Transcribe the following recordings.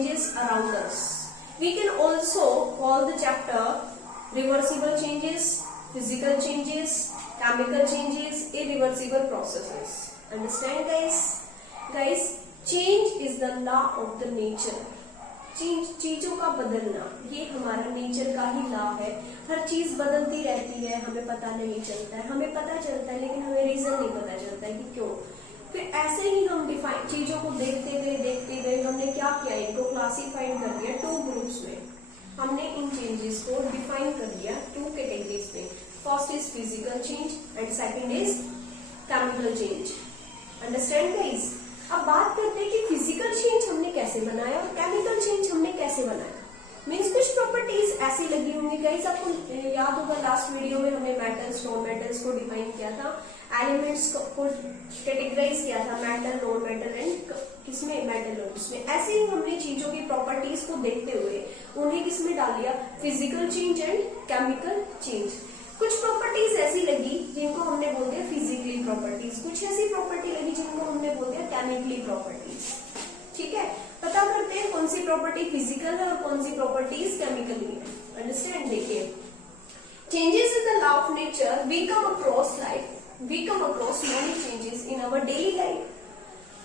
changes around us. We can also call the chapter reversible changes, physical changes, chemical changes, irreversible processes. Understand guys? Guys, change is the law of the nature. चीजों का बदलना ये हमारा nature का ही law है. हर चीज बदलती रहती है, हमें पता नहीं चलता है. हमें पता चलता है लेकिन हमें रीजन नहीं पता चलता है कि क्यों. फिर ऐसे ही हम डिफाइन चीजों को देखते हुए हमने क्या किया, इनको क्लासिफाइड कर दिया टू ग्रुप्स में. हमने इन चेंजेस को डिफाइन कर दिया टू कैटेगरीज में. First is physical change and second is chemical change. Understand guys? अब बात करते हैं कि फिजिकल चेंज हमने कैसे बनाया और केमिकल चेंज हमने कैसे बनाया. मीन्स कुछ प्रॉपर्टीज ऐसी लगी होंगी गाइस. आपको याद होगा लास्ट वीडियो में हमने मेटल्स नॉन मेटल्स को डिफाइन किया था, एलिमेंट्स को कैटेगराइज किया था, मेटल नॉन मेटल एंड किसमें मेटल उसमें. ऐसे ही हमने चीजों की प्रॉपर्टीज को देखते हुए उन्हें किसमें डाल दिया, physical change and chemical change. कुछ प्रॉपर्टीज ऐसी लगी जिनको हमने बोल दिया फिजिकली प्रॉपर्टीज, कुछ ऐसी प्रॉपर्टी लगी जिनको हमने बोल दिया केमिकली प्रॉपर्टीज. ठीक है, पता करते हैं कौन सी प्रॉपर्टी फिजिकल है और कौन सी प्रॉपर्टीज केमिकली है. अंडरस्टैंड? देखिए, changes in the law of nature we come across many changes in our daily life.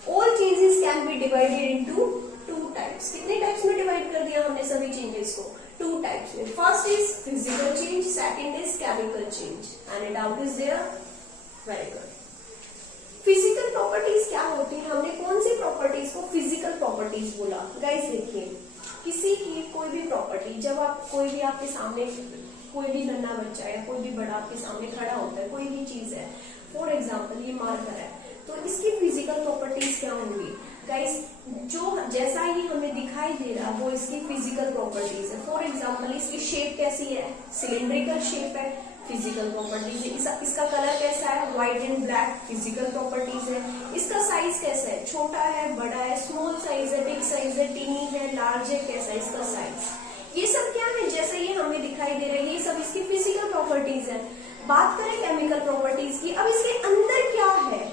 All changes can be divided into two types. कितने टाइप्स में डिवाइड कर दिया हमने सभी चेंजेस को? टू टाइप्स में. First is physical change, second is chemical change. Any doubt is there? Very good. Physical properties क्या होती है? हमने कौन सी प्रॉपर्टीज को फिजिकल प्रॉपर्टीज बोला? गाइस देखिए, किसी की कोई भी प्रॉपर्टी, जब आप कोई भी आपके सामने कोई भी नन्हा बच्चा या कोई भी बड़ा आपके सामने खड़ा होता है, कोई भी चीज है, फॉर एग्जाम्पल ये मार्कर है, तो इसकी फिजिकल प्रॉपर्टीज क्या होंगी गाइस? जो जैसा ही हमें दिखाई दे रहा वो इसकी फिजिकल प्रॉपर्टीज है. फॉर एग्जाम्पल इसकी शेप कैसी है? सिलिंड्रिकल शेप है, फिजिकल प्रॉपर्टीज है. इसका कलर कैसा है? White and black, physical properties है. इसका साइज कैसा है? छोटा है, बड़ा है, स्मॉल साइज है, बिग साइज है, टीनी है, लार्ज है, कैसा है इसका साइज? ये सब क्या है? जैसे ये हमें दिखाई दे रहा है, ये सब इसकी फिजिकल प्रॉपर्टीज है. बात करें केमिकल प्रॉपर्टीज की, अब इसके अंदर क्या है?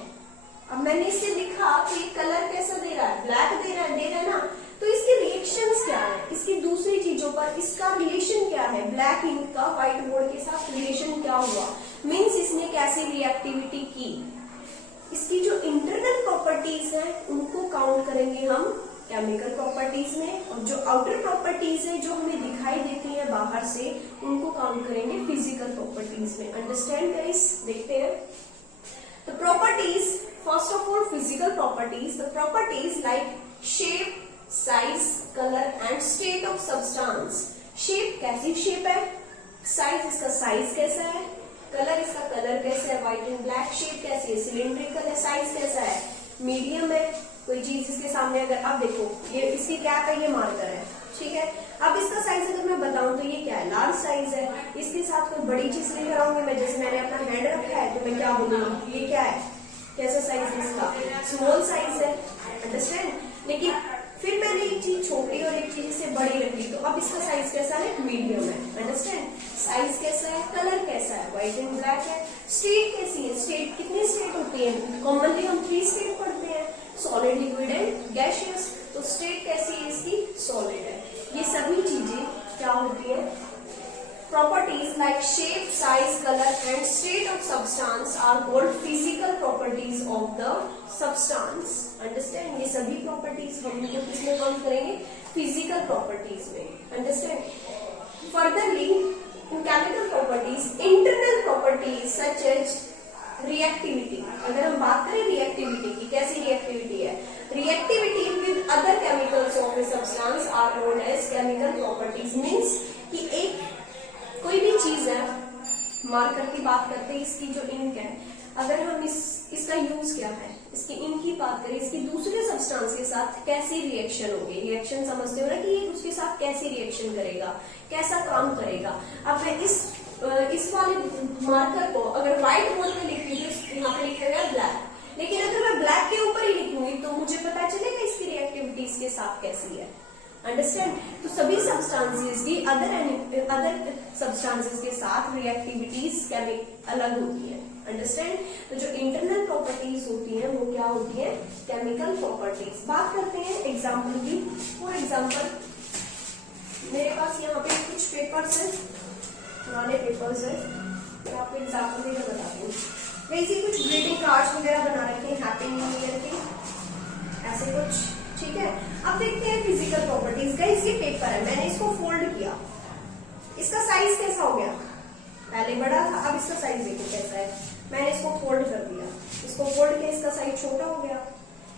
अब मैंने इससे लिखा कि कलर कैसा दे रहा है? ब्लैक दे रहा है ना. तो इसके रिएक्शंस क्या है? इसकी दूसरी चीजों पर इसका रिलेशन क्या है? ब्लैक इंक का व्हाइट बोर्ड के साथ रिलेशन क्या हुआ? मीन्स इसने कैसी रिएक्टिविटी की? इसकी जो इंटरनल प्रॉपर्टीज है उनको काउंट करेंगे हम केमिकल प्रॉपर्टीज में, और जो आउटर प्रॉपर्टीज है जो हमें दिखाई देती है बाहर से उनको काउंट करेंगे फिजिकल प्रॉपर्टीज में. Understand guys? देखते हैं. The properties, first of all, physical properties. The properties like shape, size, color and state of substance. Shape कैसी shape है? Size इसका size कैसा है? Color इसका color कैसा है? White and black. Shape कैसी है? Cylindrical है. Size कैसा है? Medium है. कोई चीज इसके सामने अगर आप देखो, ये इसकी कैप है, ये मार्कर है, ठीक है. अब इसका साइज अगर मैं बताऊं तो ये क्या है? लार्ज साइज है. इसके साथ कोई बड़ी चीज लेकर आऊंगी मैं, जैसे मैंने अपना हैंड रखा है तो मैं क्या बोलूंगी? ये क्या है? कैसा साइज है इसका? स्मॉल साइज है. अंडरस्टैंड? लेकिन फिर मैंने एक चीज छोटी और एक चीज से बड़ी रखी, तो अब इसका साइज कैसा है? मीडियम है. अंडरस्टैंड? साइज कैसा है? कलर कैसा है? व्हाइट एंड ब्लैक है. स्टेट कैसी है? स्टेट कितनी स्टेट होती है? कॉमनली हम 3 स्टेट पढ़ते हैं, सॉलिड, लिक्विड एंड गैसियस. तो स्टेट कैसी है इसकी? सॉलिड है. ये सभी चीजें क्या होती है? Properties like shape, size, colour and state of substance are called physical properties of the substance. Understand? ये सभी प्रॉपर्टीज हम इनको किसमें काउंट करेंगे? फिजिकल प्रॉपर्टीज में. Understand? Furtherly in chemical properties, internal properties such as reactivity. अगर हम बात करें रिएक्टिविटी की, कैसी रिएक्टिविटी है? Reactivity with other chemicals of a substance are known as chemical properties. Means कि एक कोई भी चीज है, मार्कर की बात करते हैं, इसकी जो इंक है, अगर हम इसका यूज क्या है, इसकी इंक की बात करें, इसकी दूसरे सब्सटेंस के साथ कैसी रिएक्शन होगी? रिएक्शन समझते हो ना कि ये उसके साथ कैसी रिएक्शन करेगा, कैसा काम करेगा. अब मैं इस वाले मार्कर को अगर व्हाइट बोर्ड में लिखती हूँ, यहाँ पे लिखा गया ब्लैक, लेकिन अगर मैं ब्लैक के ऊपर ही लिखूंगी तो मुझे पता चलेगा इसकी रिएक्टिविटी इसके साथ कैसी है. अंडरस्टैंड? तो सभी सब्सटेंसेस की अदर सब्सटेंसेस के साथ रिएक्टिविटीज अलग होती है. अंडरस्टैंड। तो जो इंटरनल प्रॉपर्टीज होती हैं वो क्या होती है, केमिकल प्रॉपर्टीज। बात करते हैं एग्जाम्पल की। फॉर एग्जाम्पल मेरे पास यहाँ पे कुछ पेपर्स है, पुराने पेपर्स है, मैं आपको एग्जाम्पल देकर बताती हूँ। वैसे कुछ ग्रीटिंग कार्ड्स वगैरह बना रखे हैं हैप्पी न्यू ईयर के, ऐसे कुछ, ठीक है। अब देखते हैं फिजिकल प्रॉपर्टीज। गाइस ये पेपर है, मैंने इसको फोल्ड किया, इसका साइज कैसा हो गया, पहले बड़ा था, अब इसका साइज देखो कैसा है। मैंने इसको फोल्ड कर दिया, इसको फोल्ड किया, इसका साइज छोटा हो गया।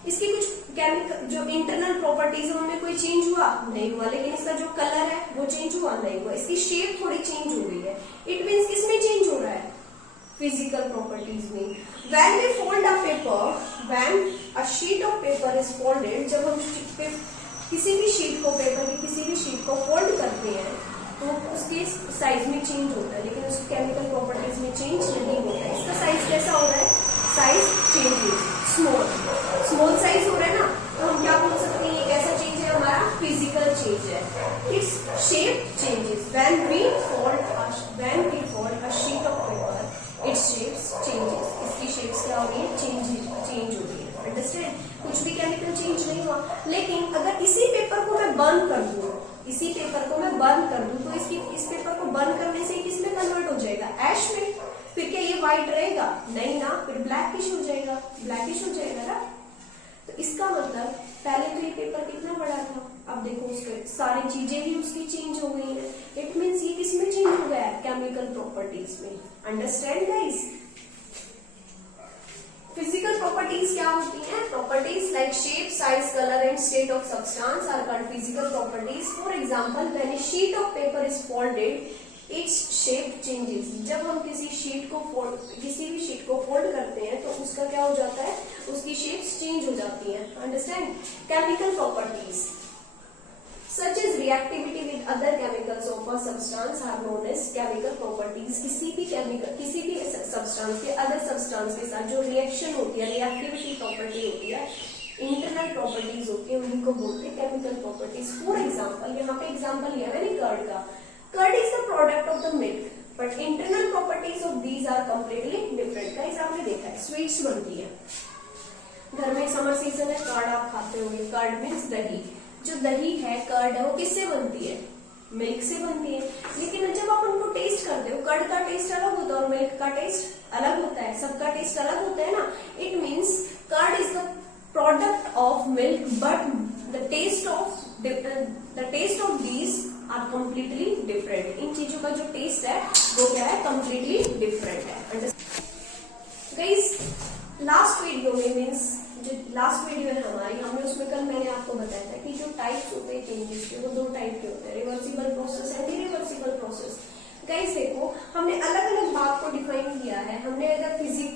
इसकी कुछ केमिकल जो इंटरनल प्रॉपर्टीज है उनमें कोई चेंज हुआ नहीं हुआ, लेकिन इसका जो कलर है वो चेंज हुआ नहीं हुआ। इसकी शेप थोड़ी चेंज हो गई है। इट मीन्स किसमें चेंज हो रहा है, फिजिकल प्रॉपर्टीज में। When we fold a paper, when a sheet of paper is folded, जब हम किसी भी शीट को, पेपर की किसी भी शीट को फोल्ड करते हैं तो उसके साइज में चेंज होता है, लेकिन उसकी केमिकल प्रॉपर्टीज में चेंज नहीं होता है। इसका साइज कैसा हो रहा है, साइज चेंजेस, स्मॉल साइज हो रहा है ना, तो हम क्या बोल सकते हैं, ये कैसा चेंज है, हमारा फिजिकल चेंज है। Its shape changes when we fold a sheet of paper, its shapes changes. इसकी शेप्स क्या हो रही है, चेंज हो रही है। अंडरस्टैंड, कुछ भी केमिकल चेंज नहीं हुआ। लेकिन अगर इसी पेपर को मैं बर्न कर दूं, इसी पेपर को मैं बर्न कर दूं, तो इस पेपर को बर्न करने से किसमें कन्वर्ट हो जाएगा, ऐश में। फिर क्या ये व्हाइट रहेगा, नहीं ना, फिर ब्लैकिश हो जाएगा, ना। तो इसका मतलब पहले तो ये पेपर कितना बड़ा था, अब देखो उसके सारी चीजें ही उसकी चेंज हो गई है। इट मीन्स ये किसमें चेंज हो गया है, केमिकल प्रॉपर्टीज में। Understand guys. फिजिकल प्रॉपर्टीज क्या होती हैं, properties like shape, size, colour and state of substance are called physical properties. For example when a sheet of paper is folded, its shape changes. जब हम किसी भी sheet को fold करते हैं तो उसका क्या हो जाता है, उसकी शेप्स चेंज हो जाती हैं। Understand. Chemical properties such as reactivity with other chemicals of a substance are known as chemical properties। किसी भी सब्सटेंस के अदर सब्सटेंस के साथ जो रिएक्शन होती है, रिएक्टिविटी प्रॉपर्टी होती है, इंटरनल प्रॉपर्टीज होती है, उनको बोलते हैं केमिकल प्रॉपर्टीज। फॉर एग्जांपल, यहाँ पे एग्जांपल लिया मैंने कर्ड का। Curd is the product of the milk, but internal properties of these are completely different. Guys आपने देखा है स्वीट्स बनती है घर में, समर सीजन है, कर्ड आप खाते होंगे। कर्ड मीन्स दही। जो दही है, कर्ड है, वो किससे बनती है, मिल्क से बनती है। लेकिन जब आप उनको टेस्ट करते हो, कर्ड का टेस्ट अलग होता है और मिल्क का टेस्ट अलग होता है, सबका टेस्ट अलग होता है ना। It means curd is the product of milk, but the taste of these are completely different. इन चीजों का जो टेस्ट है वो क्या है, कंप्लीटली डिफरेंट है। गाइस लास्ट वीडियो में, मीन्स जो लास्ट वीडियो है हमारी, हमने उसमें कल मैंने आपको बताया था कि जो टाइप्स होते हैं चेंजेस के, वो 2 टाइप के होते हैं, reversible process and irreversible process. Guys देखो, हमने अलग अलग बात को डिफाइन किया है। हमने अगर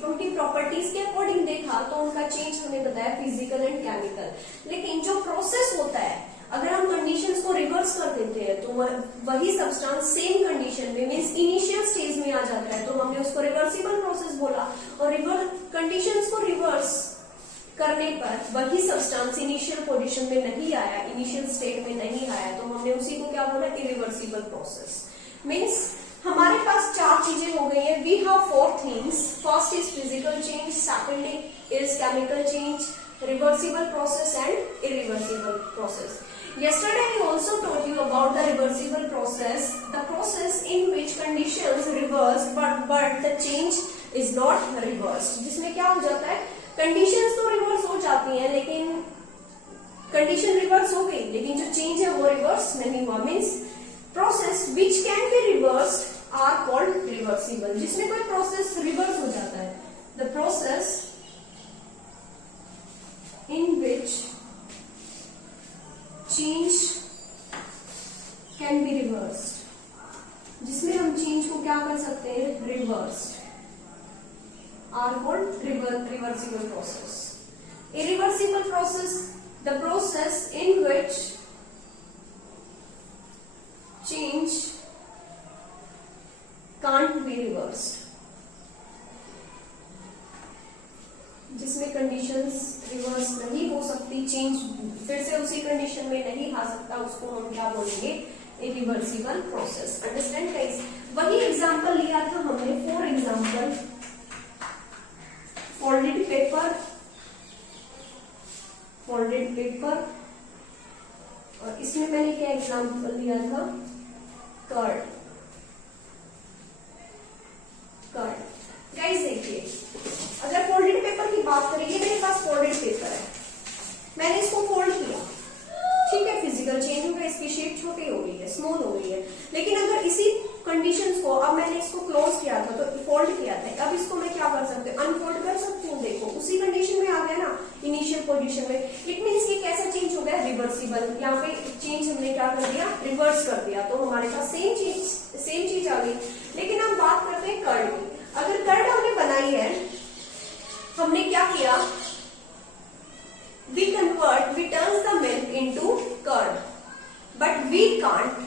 उनकी प्रॉपर्टीज के अकॉर्डिंग देखा तो उनका चेंज हमने बताया फिजिकल एंड केमिकल। लेकिन जो प्रोसेस होता है, अगर हम कंडीशंस को रिवर्स कर देते हैं तो वही सब्सटेंस सेम कंडीशन में, मींस इनिशियल स्टेज में आ जाता है, तो हमने उसको रिवर्सिबल प्रोसेस बोला। और कंडीशंस को रिवर्स करने पर वही सब्सटेंस इनिशियल पोजीशन में नहीं आया, इनिशियल स्टेट में नहीं आया, तो हमने उसी को क्या बोला, इरिवर्सिबल प्रोसेस। मींस हमारे पास 4 चीजें हो गई हैं। We have 4 things. First is physical change, second is chemical change, reversible process and irreversible process. Yesterday I also told you about the reversible process, the process in which conditions reverse but the change is not reversed। जिसमें क्या हो जाता है, conditions तो reverse हो जाती हैं, लेकिन कंडीशन रिवर्स हो गई, लेकिन जो चेंज है वो रिवर्स नहीं हुआ। Means process which can be reversed are called reversible. जिसमें कोई प्रोसेस रिवर्स हो जाता है, the process in which change can be reversed, जिसमें हम चेंज को क्या कर सकते हैं, reversed, are called reversible process। Irreversible process, the process in which change can't be reversed, जिसमें कंडीशंस रिवर्स नहीं हो सकती, चेंज फिर से उसी कंडीशन में नहीं आ सकता, उसको हम क्या बोलेंगे, इरिवर्सिबल प्रोसेस। Understand guys. वही एग्जांपल लिया था हमने, for example folded paper, folded paper, और इसमें मैंने क्या एग्जांपल लिया था, कर्ड, कर्ड। गाइस देखिए, अगर फोल्डेड पेपर की बात करें, ये मेरे पास फोल्डेड पेपर है, मैंने इसको फोल्ड किया, ठीक है, फिजिकल चेंज हो गया, इसकी शेप छोटी हो गई है, स्मॉल हो गई है। लेकिन अगर इसी कंडीशंस को, अब मैंने इसको क्लोज किया था तो फोल्ड किया था, अब इसको मैं क्या कर सकती हूँ, अनफोल्ड कर सकती हूँ। देखो उसी कंडीशन में आ गया ना, इनिशियल पोजीशन में। इट मीन्स ये कैसा चेंज हो गया, रिवर्सिबल। यहाँ पे चेंज हमने क्या कर दिया, रिवर्स कर दिया, तो हमारे पास सेम चीज आ गई। लेकिन हम बात करते हैं कर्ड की। अगर कर्ड हमने बनाई है, हमने क्या किया, we turns the milk into curd, but we can't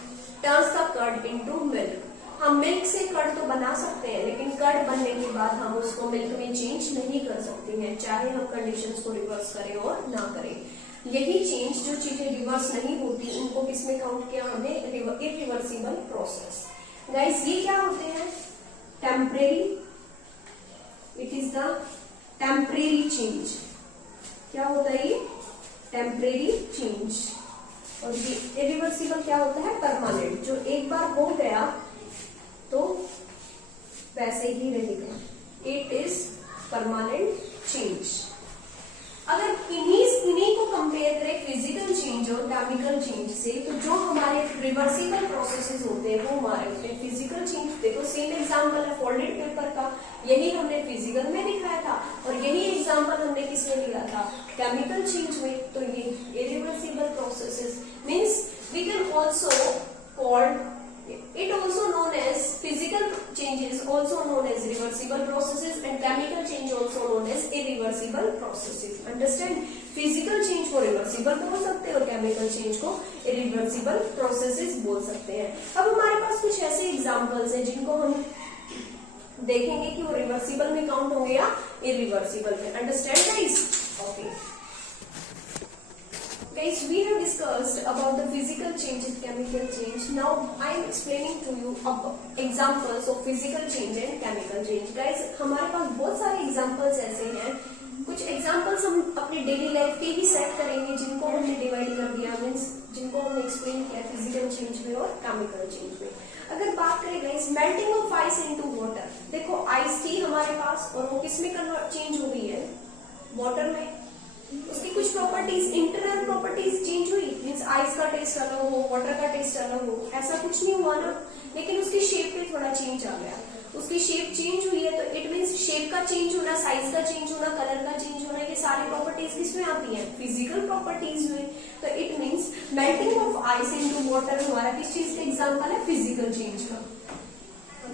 turns the curd into milk. हम मिल्क से कर्ड तो बना सकते हैं, लेकिन कर्ड बनने के बाद हम उसको मिल्क में चेंज नहीं कर सकते हैं, चाहे हम कंडीशंस को रिवर्स करें और ना करें। यही चेंज, जो चीजें रिवर्स नहीं होती, उनको किसमें काउंट किया हमने, इरिवर्सिबल प्रोसेस। गाइस ये क्या होते हैं, temporary, it is the temporary change. क्या होता है ये, टेम्परेरी चेंज। और ये इरिवर्सिबल क्या होता है, परमानेंट, जो एक बार हो गया तो वैसे ही रहेगा, इट इज परमानेंट चेंज। अगर इन्हीं को कंपेयर करें फिजिकल चेंज और केमिकल चेंज से, तो जो हमारे रिवर्सिबल प्रोसेसेस होते हैं वो हमारे होते हैं फिजिकल चेंज। देखो सेम एग्जांपल है फोल्डेड पेपर का, यही हमने फिजिकल में दिखाया था, और यही एग्जांपल हमने किसमें लिया था, केमिकल चेंज में। तो ये irreversible processes means we can also called it also known as physical changes, also known as reversible processes, and chemical change also known as irreversible processes. Understand? Physical change को reversible बोल सकते हैं और chemical change को irreversible processes बोल सकते हैं। अब हमारे पास कुछ ऐसे एग्जांपल्स हैं जिनको हम देखेंगे कि वो रिवर्सिबल में काउंट होंगे या इरिवर्सिबल में। Understand guys? Okay guys, we have discussed about the physical change and chemical change. Now I am explaining to you examples of physical change and chemical change. Guys, हमारे पास बहुत सारे examples ऐसे हैं, कुछ examples हम अपने daily life के ही set करेंगे, जिनको हमने डिवाइड कर दिया, मीन्स जिनको हमने एक्सप्लेन किया फिजिकल चेंज में और केमिकल चेंज में। अगर बात करें guys, melting of ice into water, देखो आइस थी हमारे पास और वो किसमें कन्वर्ट चेंज हो गई है, वाटर में। उसकी कुछ प्रॉपर्टीज, इंटरनल प्रॉपर्टीज चेंज हुई, मींस आइस का टेस्ट अलग हो, वाटर का टेस्ट अलग हो, ऐसा कुछ नहीं हुआ ना, लेकिन उसकी शेप में थोड़ा चेंज आ गया। उसकी शेप चेंज हुई है तो इट मींस शेप का चेंज होना, साइज का चेंज होना, कलर का चेंज होना, ये सारी प्रॉपर्टीज किसमें आती हैं, फिजिकल प्रॉपर्टीज में। तो it means melting of ice into water हमारा किस चीज का एग्जांपल है, फिजिकल चेंज का।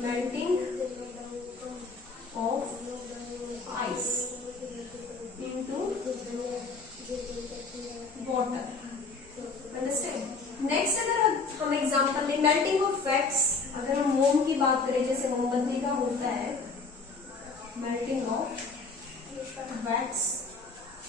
Melting of ice into water. Understand? Next अगर हम एग्जांपल लें मेल्टिंग ऑफ वैक्स, अगर हम मोम की बात करें, जैसे मोमबत्ती का होता है, मेल्टिंग ऑफ वैक्स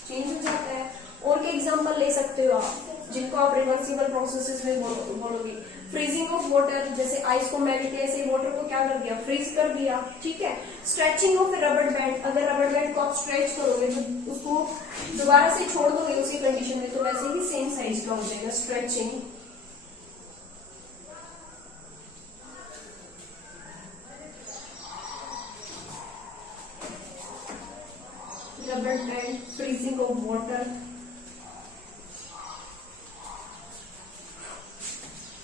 चेंज हो जाता है। और के एग्जांपल ले सकते हो आप, जिनको आप रिवर्सिबल प्रोसेसेस में बोलोगे। फ्रीजिंग ऑफ वाटर, जैसे आइस को मेल्ट किया, ऐसे वाटर को क्या कर दिया, फ्रीज कर दिया, ठीक है। स्ट्रेचिंग ऑफ रबर बैंड, अगर रबर बैंड को आप स्ट्रेच करोगे तो उसको दोबारा से छोड़ दोगे उसी कंडीशन में, तो वैसे ही सेम साइज का हो जाएगा, stretching. Rubber band, freezing of water,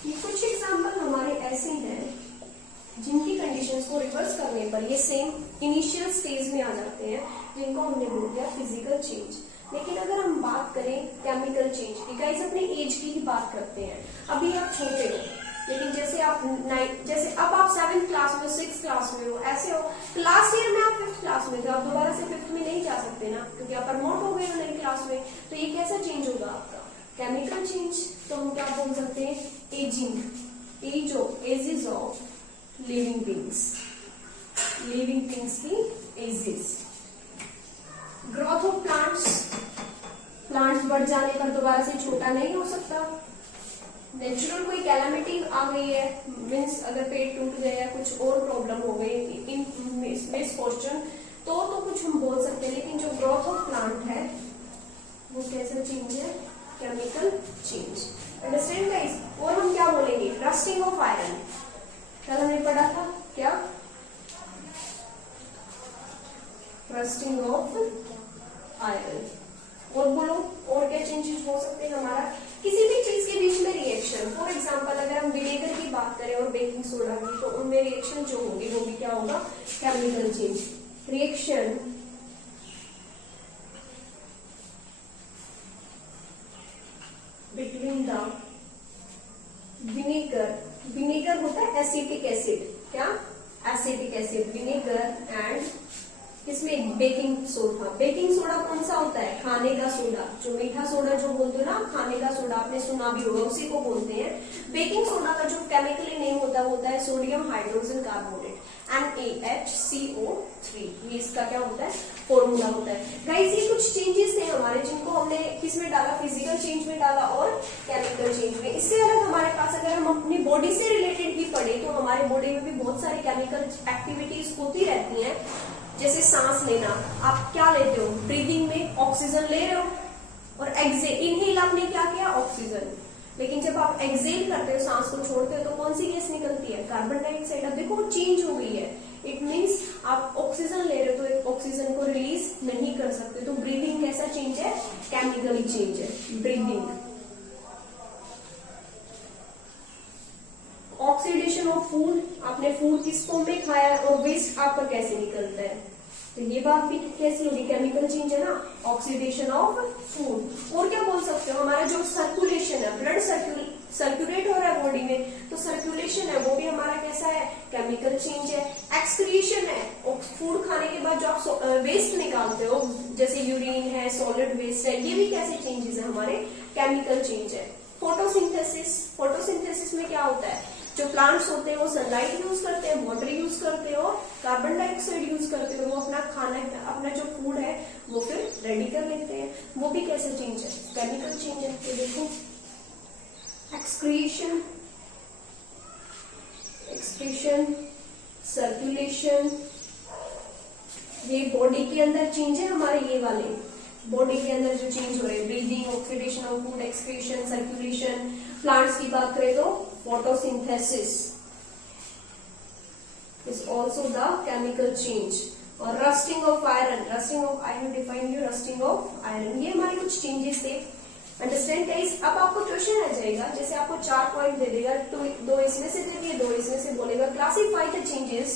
ये कुछ एग्जाम्पल हमारे ऐसे हैं जिनकी कंडीशंस को रिवर्स करने पर ये सेम इनिशियल स्टेज में आ जाते हैं, जिनको हमने बोल दिया फिजिकल चेंज। लेकिन अगर हम बात करें केमिकल चेंज की, गाइस अपने एज की ही बात करते हैं। अभी आप छोटे हो, लेकिन जैसे अब आप 7th क्लास में, 6th क्लास में हो, ऐसे हो, लास्ट ईयर में आप 5th क्लास में थे, आप दोबारा से 5th में नहीं जा सकते ना, क्योंकि आप प्रमोट हो गए हो नई क्लास में। तो ये कैसा चेंज होगा आपका, केमिकल चेंज। तो हम क्या बोल सकते हैं, ageing, ages of living beings, living things की ages. Growth of plants, plants बढ़ जाने पर दोबारा से छोटा नहीं हो सकता। नेचुरल कोई कैलामिटी आ गई है, मीन्स अगर पेट टूट गया, कुछ और प्रॉब्लम हो गई, इन मिसफॉर्चून, तो कुछ हम बोल सकते हैं, लेकिन जो ग्रोथ ऑफ प्लांट है वो कैसा चेंज है, केमिकल चेंज। Understand guys. और हम क्या बोलेंगे, रस्टिंग ऑफ आयरन, कल हमने पढ़ा था क्या, रस्टिंग ऑफ आयरन। और बोलो और क्या चेंजेस हो सकते हैं हमारा, किसी भी चीज के बीच में रिएक्शन। फॉर एग्जांपल अगर हम विनेगर की बात करें और बेकिंग सोडा की, तो उनमें रिएक्शन जो होगी वो भी क्या होगा, chemical change. Reaction between the vinegar, vinegar होता है एसिटिक एसिड, क्या एसिटिक एसिड, विनेगर एंड इसमें बेकिंग सोडा। बेकिंग सोडा कौन सा होता है, खाने का सोडा, जो मीठा सोडा जो बोलते हो ना, खाने का सोडा आपने सुना भी होगा, उसी को बोलते हैं। बेकिंग सोडा का जो केमिकली नेम होता है सोडियम हाइड्रोजन कार्बोनेट, NaHCO3। ये इसका क्या होता है, फॉर्मूला होता है। गाइस ये कुछ चेंजेस थे हमारे, जिनको हमने किसमें डाला, फिजिकल चेंज में डाला और केमिकल चेंज में। इससे अलग हमारे पास अगर हम अपनी बॉडी से रिलेटेड भी पढ़े, तो हमारे बॉडी में भी बहुत सारी केमिकल एक्टिविटीज होती रहती हैं। जैसे सांस लेना, आप क्या लेते हो, ब्रीदिंग में ऑक्सीजन ले रहे हो, और एक्सेल, इनहेल आपने क्या किया, ऑक्सीजन। लेकिन जब आप एक्सेल करते हो, सांस को छोड़ते हो, तो कौन सी गैस निकलती है, कार्बन डाइऑक्साइड। अब देखो वो चेंज हो गई है, इट मीन्स आप ऑक्सीजन ले रहे हो तो एक ऑक्सीजन को रिलीज नहीं कर सकते। तो ब्रीदिंग कैसा चेंज है, केमिकली चेंज है ब्रीदिंग। ऑक्सीडेशन ऑफ फूड, आपने फूड किस फॉर्म में खाया है और वेस्ट आपका कैसे निकलता है, तो ये बात भी कैसी होगी, केमिकल चेंज है ना, ऑक्सीडेशन ऑफ फूड। और क्या बोल सकते हो, हमारा जो सर्कुलेशन है, ब्लड सर्कुलेट हो रहा है बॉडी में, तो सर्कुलेशन है वो भी हमारा कैसा है, केमिकल चेंज है। एक्सक्रीशन है, फूड खाने के बाद जो आप वेस्ट निकालते हो, जैसे यूरिन है, सॉलिड वेस्ट है, ये भी कैसे चेंजेस है हमारे, केमिकल चेंज है। फोटोसिंथेसिस, फोटोसिंथेसिस में क्या होता है, जो प्लांट्स होते हैं वो सनलाइट यूज करते हैं, वाटर यूज करते हैं और कार्बन डाइऑक्साइड यूज करते हैं, वो अपना खाना, अपना जो फूड है वो फिर रेडी कर लेते हैं। वो भी कैसे चेंज है, केमिकल चेंज है। ये देखो एक्सक्रीशन, एक्सक्रीशन, सर्कुलेशन, ये बॉडी के अंदर चेंज है हमारे, ये वाले बॉडी के अंदर जो चेंज हो रहे हैं, breathing, oxidation of food, excretion, circulation. Plants की बात करें तो photosynthesis is also the chemical change। और rusting of iron, rusting of iron define you, rusting of iron, ये हमारे कुछ चेंजेस थे। Understand guys. अब आपको क्वेश्चन आ जाएगा, जैसे आपको 4 पॉइंट दे देगा, दो इसमें से दे दिए, 2 इसमें से बोलेगा classify the changes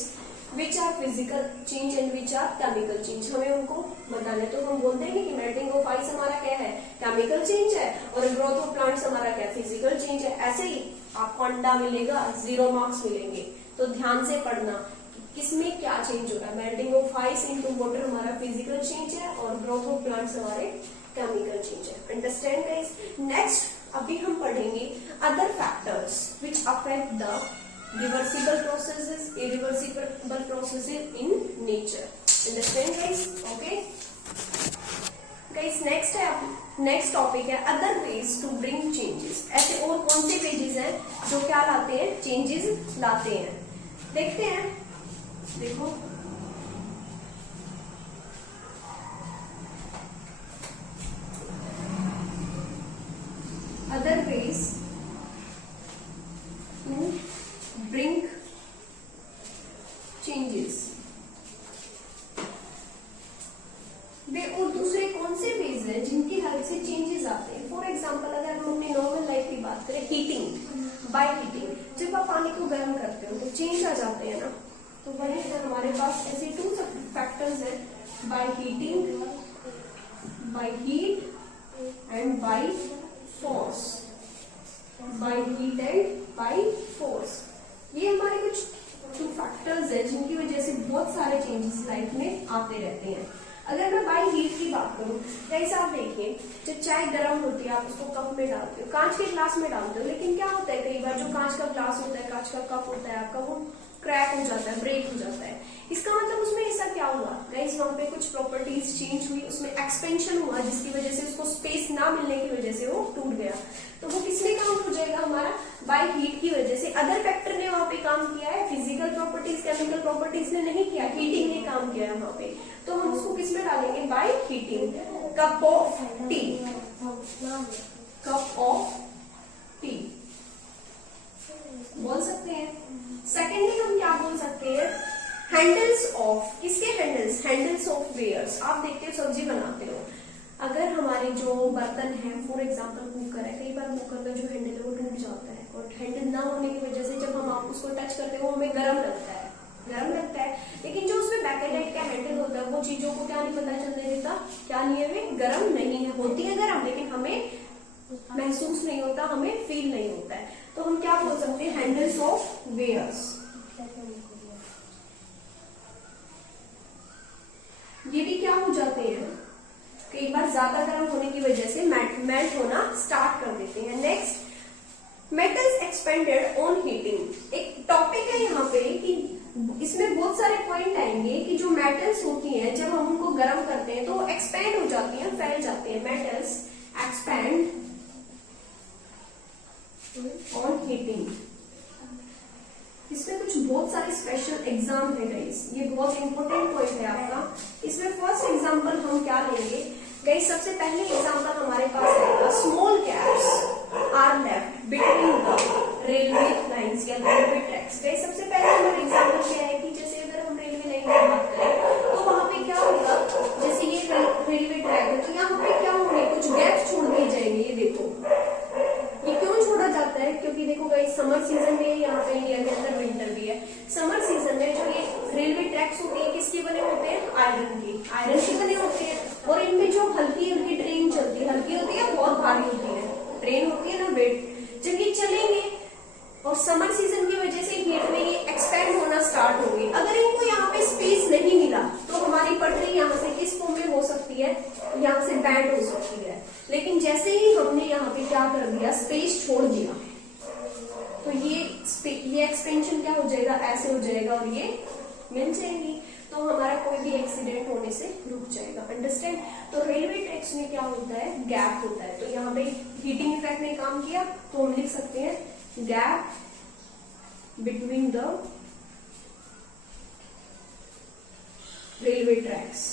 which are physical change and which are chemical change, हमें उनको बताना है। तो हम बोलते हैं कि मेल्टिंग ऑफ आइस हमारा क्या है, केमिकल चेंज है, और ग्रोथ ऑफ प्लांट्स हमारा क्या, फिजिकल चेंज है। ऐसे ही आपको अंडा मिलेगा, 0 मार्क्स मिलेंगे, तो ध्यान से पढ़ना किसमें क्या चेंज हो रहा है। Melting of ice into water हमारा फिजिकल चेंज है, और ग्रोथ ऑफ प्लांट्स हमारे केमिकल चेंज है। Understand guys. नेक्स्ट अभी हम पढ़ेंगे other factors which affect the reversible processes, irreversible processes in nature। Understand guys? Okay guys, next topic है other ways to bring changes। ऐसे और कौन से ways हैं जो क्या लाते हैं, changes लाते हैं, देखते हैं। देखो other ways to bring changes, वे और दूसरे कौन से वेज हैं जिनकी हेल्प से चेंजेस आते हैं। फॉर एग्जांपल अगर हम अपनी नॉर्मल लाइफ की बात करें, हीटिंग, बाय हीटिंग, जब आप पानी को गर्म करते हो तो चेंज आ जाते हैं ना, तो वहीं पर हमारे पास ऐसे 2 फैक्टर्स हैं, by heating, by heat and by force, by heat and by force. ये हमारे कुछ 2 फैक्टर्स है जिनकी वजह से बहुत सारे चेंजेस लाइफ में आते रहते हैं। अगर मैं बाय हीट की बात करूं, जैसे आप देखिए, जब चाय गर्म होती है आप उसको कप में डालते हो, कांच के ग्लास में डालते हो, लेकिन क्या होता है, कई बार जो कांच का ग्लास होता है, कांच का कप होता है आपका, वो क्रैक हो जाता है, ब्रेक हो जाता है। इसका मतलब उसमें ऐसा क्या हुआ गाइस, वहां पे कुछ प्रॉपर्टीज चेंज हुई, उसमें एक्सपेंशन हुआ, जिसकी वजह से उसको स्पेस ना मिलने की वजह से वो टूट गया। तो वो किसमें काउंट हो जाएगा, हमारा बाय हीट की वजह से। अदर फैक्टर ने वहां पे काम किया है, फिजिकल प्रॉपर्टीज, केमिकल प्रॉपर्टीज ने नहीं किया, हीटिंग ने काम किया है वहां पे, तो हम उसको किस में डालेंगे, by heating. Cup of T, cup of T बोल सकते हैं। सेकेंडली हम क्या बोल सकते हैं, हैंडल्स ऑफ, किसके हैंडल्स, हैंडल्स ऑफ वेयर्स। आप देखते हो सब्जी बनाते हो, अगर हमारे जो बर्तन है, फॉर एग्जांपल कुकर है, कई बार कुकर का जो हैंडल है वो टूट जाता है, और हैंडल ना होने की वजह से जब हम आप उसको टच करते हैं वो हमें गर्म लगता है, गर्म लगता है। लेकिन जो उसमें बैकेटाइट का हैंडल होता है वो चीजों को क्या नहीं पता चलने देता, क्या नहीं है, वे गर्म नहीं है, होती है गर्म, लेकिन हमें महसूस नहीं होता, हमें फील नहीं होता है। तो हम क्या बोल सकते हैं, हैंडल्स ऑफ वेयर्स। ये भी क्या हो जाते हैं, कई बार ज्यादा गर्म होने की वजह से मेल्ट होना स्टार्ट कर देते हैं। Next, metals expanded on heating. एक टॉपिक है यहाँ पे कि इसमें बहुत सारे पॉइंट आएंगे कि जो मेटल्स होती हैं जब हम उनको गर्म करते हैं तो एक्सपेंड हो जाती हैं, फैल जाती हैं। Metals expand on heating. इसमें कुछ बहुत सारे स्पेशल एग्जाम है गाइस, ये बहुत इंपॉर्टेंट पॉइंट है आपका। इसमें फर्स्ट एग्जांपल हम क्या लेंगे गाइस, सबसे पहले एग्जांपल हमारे पास आएगा, small gaps are left between the railway lines या रेलवे ट्रैक्स। गाइस सबसे पहले हमारा एग्जांपल क्या है कि जैसे अगर हम रेलवे लाइन की बात करें तो वहां पे क्या होगा, जैसे ये रेलवे ट्रैक है तो यहाँ पे क्या होंगे, कुछ गैप्स छोड़ दिए जाएंगे। ये देखो, ये क्यों छोड़ा जाता है, क्योंकि देखो गाइस समर सीजन में यहाँ पे इंडिया के अंदर विंटर भी है। समर सीजन में जो ये रेलवे ट्रैक्स होते हैं किसके बने होते हैं, आयरन के बने होते हैं। और इनमें जो हल्की हल्की ट्रेन चलती है, हल्की होती है बहुत भारी होती है ट्रेन होती है ना वेट, जब ये चलेंगे और समर सीजन की वजह से हीट में ये एक्सपेंड होना स्टार्ट होगी। अगर इनको यहाँ पे स्पेस नहीं मिला तो हमारी पटरी यहाँ से किस फॉर्म में हो सकती है, यहाँ से बैंड हो सकती है। लेकिन जैसे ही हमने यहाँ पे क्या कर दिया, स्पेस छोड़ दिया, तो ये एक्सपेंशन क्या हो जाएगा, ऐसे हो जाएगा और ये मिल जाएंगी, तो हमारा कोई भी एक्सीडेंट होने से रुक जाएगा। अंडरस्टैंड। तो रेलवे ट्रैक्स में क्या होता है, गैप होता है। तो यहाँ पे हीटिंग इफेक्ट ने काम किया, तो हम लिख सकते हैं gap between the railway tracks.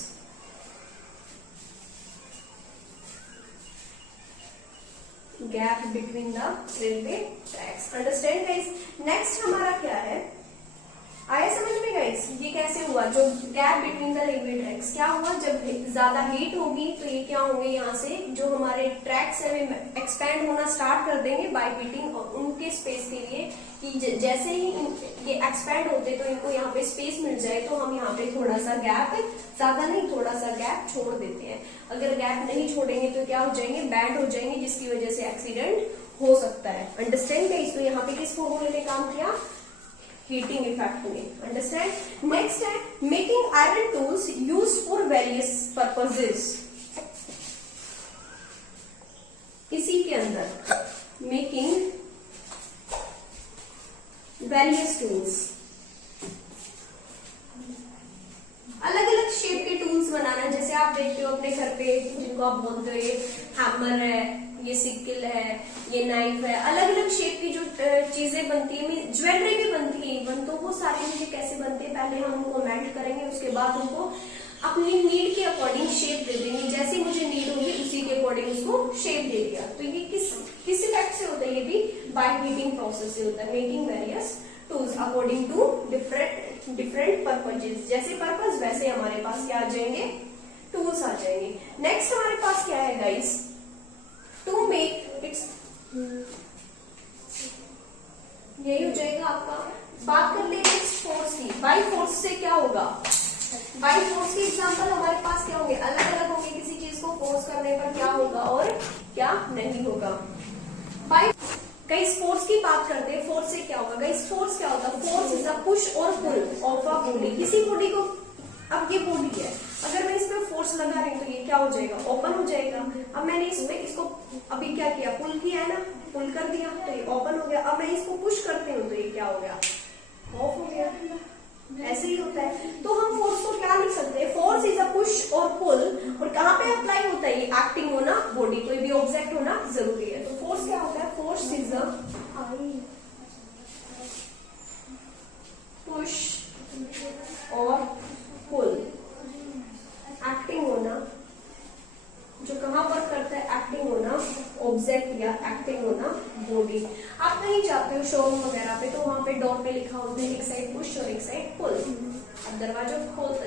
Gap between the railway tracks. Understand guys. Next हमारा क्या है, आया समझ में गाइस, ये कैसे हुआ, जो gap between the railway tracks क्या हुआ, जब ज्यादा हीट होगी तो ये क्या होंगे, यहाँ से जो हमारे ट्रैक्स है वे एक्सपैंड होना स्टार्ट कर देंगे बाय हीटिंग, और उनके स्पेस के लिए कि जैसे ही ये एक्सपैंड होते तो इनको यहाँ पे स्पेस मिल जाए, तो हम यहाँ पे थोड़ा सा गैप, ज्यादा नहीं थोड़ा सा गैप छोड़ देते हैं। अगर गैप नहीं छोड़ेंगे तो क्या हो जाएंगे, बैंड हो जाएंगे, जिसकी वजह से एक्सीडेंट हो सकता है। Understand guys. तो यहाँ पे किस फॉर्मूले ने काम किया, हीटिंग इफेक्ट में। अंडरस्टैंड। नेक्स्ट है making iron tools used for various purposes. इसी के अंदर मेकिंग वेरियस टूल्स, अलग अलग शेप के टूल्स बनाना। जैसे आप देखते हो अपने घर पे, जिनको आप बोलते हो ये हैमर है, ये सिक्किल है, ये नाइफ है, अलग अलग शेप की जो चीजें बनती है, ज्वेलरी भी बनती है इवन, तो वो सारी चीजें कैसे बनती है, पहले हम उनको मेल्ट करेंगे, उसके बाद उनको अपनी नीड के अकॉर्डिंग शेप दे देंगे। जैसे मुझे नीड होगी उसी के अकॉर्डिंग उसको शेप दे दिया। तो ये किस इफेक्ट से होता है, ये भी बाय हीटिंग प्रोसेस से होता है। Making various tools according to different purposes, जैसे पर्पज वैसे हमारे पास क्या आ जाएंगे, टूल्स आ जाएंगे। नेक्स्ट हमारे पास क्या है गाइस, टू मेक इट्स, यही हो जाएगा आपका। बात कर लेंगे फोर्स की। बाई फोर्स से क्या होगा, बाई फोर्स के एग्जांपल हमारे पास क्या होंगे, अलग अलग होंगे। किसी चीज को फोर्स करने पर क्या होगा और क्या नहीं होगा। बाई गाइस फोर्स की बात करते हैं, फोर्स से क्या होगा गाइस, फोर्स क्या होता है, फोर्स इज अ पुश और पुल ऑफ अ बॉडी। किसी बॉडी को, अब ये बॉडी है, अगर मैं इसमें फोर्स लगा रही हूँ तो ये क्या हो जाएगा, ओपन हो जाएगा। अब मैंने इसको अभी क्या किया, पुल किया है ना, पुल कर दिया तो ये ओपन हो गया। अब मैं इसको पुश करती हूँ तो ये क्या हो गया, ऑफ हो गया। ऐसे ही होता है। तो हम फोर्स को क्या लिख सकते हैं, फोर्स इज अ पुश और पुल, और कहाँ पे अप्लाई होता है, ये एक्टिंग होना बॉडी, कोई भी ऑब्जेक्ट होना जरूरी है। तो फोर्स क्या होता है, फोर्स इज अ पुश और पुल। आप कहीं जाते हो शोरूम वगैरह पे, तो वहां पे डोर पे लिखा होता है एक साइड पुश और एक साइड पुल। अब दरवाजा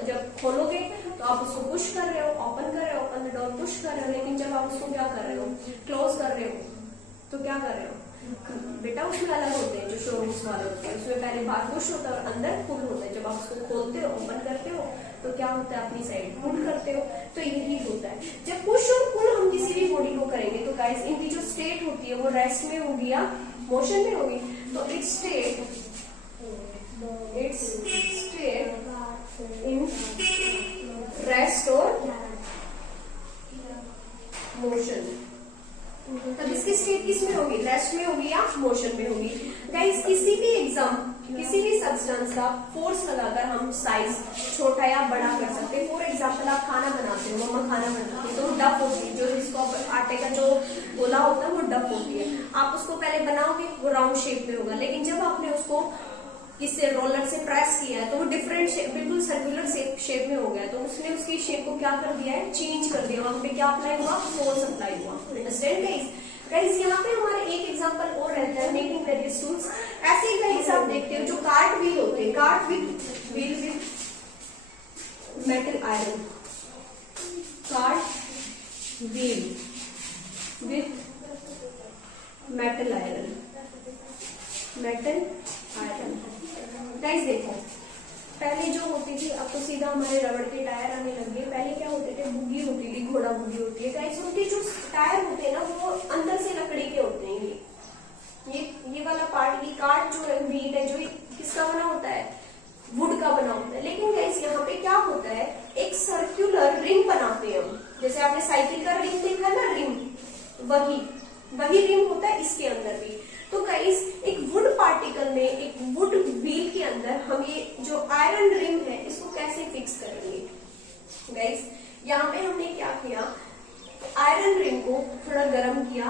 जब खोलोगे तो आप उसको पुश कर रहे हो, ओपन कर रहे हो, ओपन द डोर पुश कर रहे हो, लेकिन जब आप उसको क्या कर रहे हो, क्लोज कर रहे हो, तो क्या कर रहे हो बेटा, उसमें अलग होते हैं जो शोरूम्स वाले होते हैं, उसमें पहले बाहर पुश होता है और अंदर पुल होता है। जब आप उसको खोलते हो, ओपन करते हो, तो क्या होता है, अपनी साइड पुल करते हो। तो यही होता है जब पुश और पुल हम किसी भी बॉडी को करेंगे, तो गाइस इनकी जो स्टेट होती है वो रेस्ट में होगी या मोशन में होगी। तो इट्स स्टेट इन रेस्ट और मोशन। तो इसकी स्टेट किस में होगी, रेस्ट में होगी या मोशन में होगी। गाइस किसी भी सब्सटेंस का फोर्स लगाकर हम साइज छोटा या बड़ा कर सकते हैं। फॉर एग्जांपल आप खाना बनाते हो, मम्मा खाना बनाती है, तो वो डफ होती है, जो जिसको आटे का जो गोला होता है वो डफ होती है। आप उसको पहले बनाओगे वो राउंड शेप में होगा, लेकिन जब आपने उसको किससे रोलर से प्रेस किया है तो वो डिफरेंट शेप, बिल्कुल सर्कुलर शेप में हो गया। तो उसने उसकी शेप को क्या कर दिया है, चेंज कर दिया। वहां पे क्या अप्लाई हुआ, फोर्स अप्लाई हुआ। अंडरस्टैंड गाइस यहाँ पे हमारे एक एग्जांपल और रहता है, मेकिंग वेरियस टूल्स। ऐसे ही गाइस आप देखते हो जो कार्ट व्हील होते हैं, cart wheel with metal iron, cart wheel with metal iron, guys देखो पहले जो होती थी, अब तो सीधा हमारे रबड़ के टायर आने लग गए। पहले क्या होते थे, बुगी होती थी, घोड़ा बुगी होती है। गाइस उनके जो टायर होते हैं ना वो अंदर से लकड़ी के होते हैं। ये वाला पार्ट, ये कार्ट जो है, व्हील है, जो किसका बना होता है, वुड का बना होता है। लेकिन गाइस यहाँ पे क्या होता है, एक सर्कुलर रिंग बनाते हैं हम। जैसे आपने साइकिल का रिंग देखा ना, रिंग, वही रिंग होता है इसके अंदर भी। तो गाइस एक वुड पार्टिकल में, एक वुड व्हील के अंदर हम ये जो आयरन रिंग है इसको कैसे फिक्स करेंगे। गाइस यहाँ पे हमने क्या किया, आयरन रिंग को थोड़ा गर्म किया,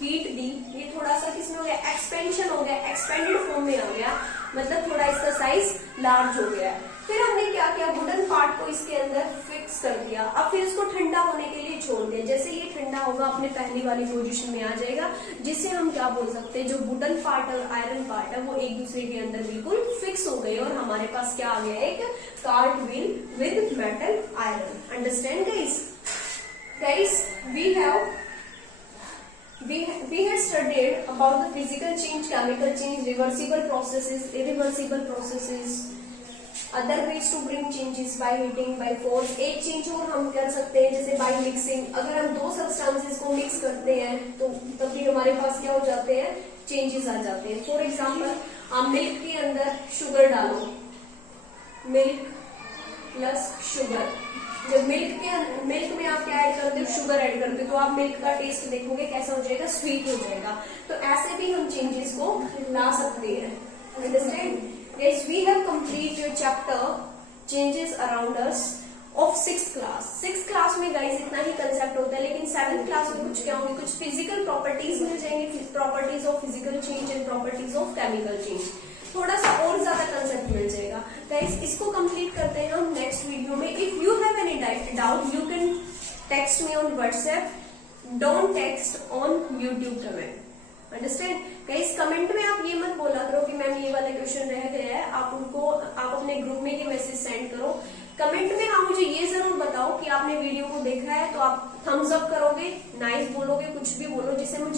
हीट दी, ये थोड़ा सा किसमें हो गया, एक्सपेंशन हो गया, एक्सपेंडेड फॉर्म में आ गया, मतलब थोड़ा इसका साइज लार्ज हो गया। फिर हमने क्या किया, वुडन पार्ट को इसके अंदर फिक्स कर दिया। अब फिर इसको ठंडा होने के लिए छोड़ दिया। जैसे ये ठंडा होगा अपने पहली वाली पोजीशन में आ जाएगा, जिससे हम क्या बोल सकते हैं, जो वुडन पार्ट और आयरन पार्ट है वो एक दूसरे के अंदर बिल्कुल फिक्स हो गए और हमारे पास क्या आ गया, एक cart wheel with metal iron. Understand guys we have studied about the physical change, chemical change, reversible processes, irreversible processes, other ways to bring changes by heating, by force। एक चेंज और हम कर सकते हैं जैसे by mixing। अगर हम दो सब्सटेंसेस को मिक्स करते हैं तो तभी हमारे पास क्या हो जाते हैं, चेंजेस आ जाते हैं। फॉर एग्जाम्पल आप मिल्क के अंदर शुगर डालो, मिल्क प्लस शुगर। जब मिल्क में आप क्या ऐड करते हो, शुगर ऐड करते हो, तो आप मिल्क का टेस्ट देखोगे कैसा हो जाएगा, स्वीट हो जाएगा। तो ऐसे भी हम चेंजेस को ला सकते हैं। Understand guys, we have complete your chapter changes around us of 6th class. 6th class में गाइस इतना ही कंसेप्ट होता है, लेकिन 7th क्लास में कुछ क्या होंगे, कुछ फिजिकल प्रॉपर्टीज मिल जाएंगे, properties of physical change and properties of chemical change. थोड़ा सा और ज्यादा कंसेप्ट मिल जाएगा। गाइस इसको कंप्लीट करते हैं हम नेक्स्ट वीडियो में। If you have any doubt you can text me on WhatsApp, don't text on YouTube comment. Understand guys, comment में आप ये मत बोला करो कि मैम ये वाला क्वेश्चन रह गया है, आप अपने ग्रुप में ये मैसेज सेंड करो। कमेंट में आप मुझे ये जरूर बताओ कि आपने वीडियो को देखा है, तो आप थम्स अप करोगे, नाइस बोलोगे, कुछ भी बोलो जिससे मुझे